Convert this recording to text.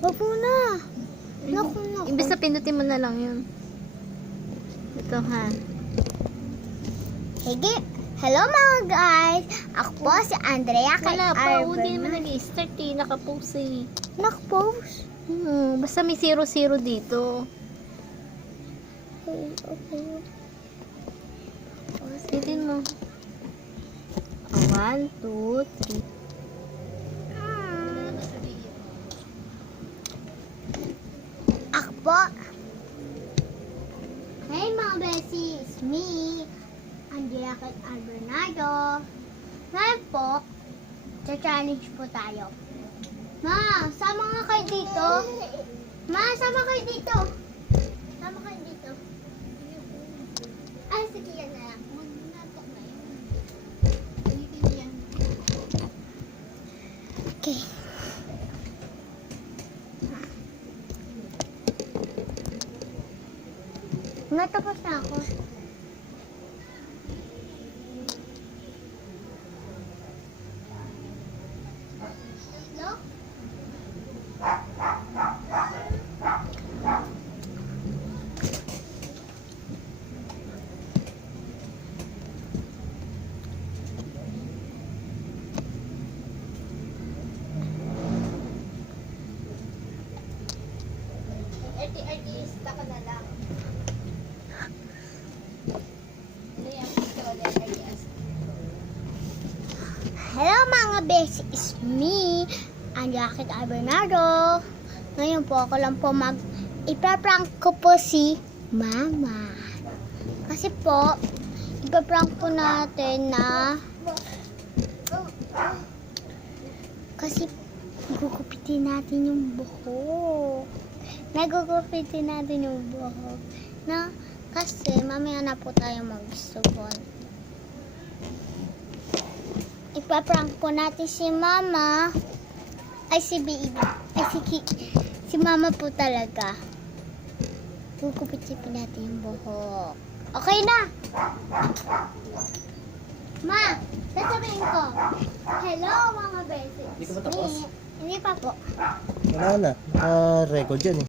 Wag mo na. Naku. Imbis na pindutin mo na lang yun. Ito ha. Sige. Hello mga guys. Ako po si Andrea kay Wala pa, hindi Arben. naman nag-start eh. Nakapose eh. Nakpost. Basta may 0-0 dito. Okay. Sitin mo. 1, 2, 3. Ako po. Hey mga besis. Me. Andrea kay Albernardo. Ngayon po, cha-challenge po tayo. Ma, sama nga kayo dito. Ma, sama kayo dito. Sama kayo dito. Ay, sige yan na lang. Magnatok na yun. Okay. Natapos na ako. Hello? Artista ka na lang. Hello mga bes, it's me, Andrea kay Albernardo. Ngayon po ako lang po ipaprank ko po si Mama. Kasi po, ipaprank po natin na kasi gugupitin natin yung buhok. Nagugupitin natin yung buhok. Na, kasi mamaya na po tayo mag-subon. Ipaprank po natin si Mama. Ay, si Baby. Ay, si Mama po talaga. Gugupitin po natin yung buhok. Okay na! Ma, sasabihin ko. Hello mga beses. Hindi ka ba tapos? Hindi pa po. Wala na. Naka-record yan eh.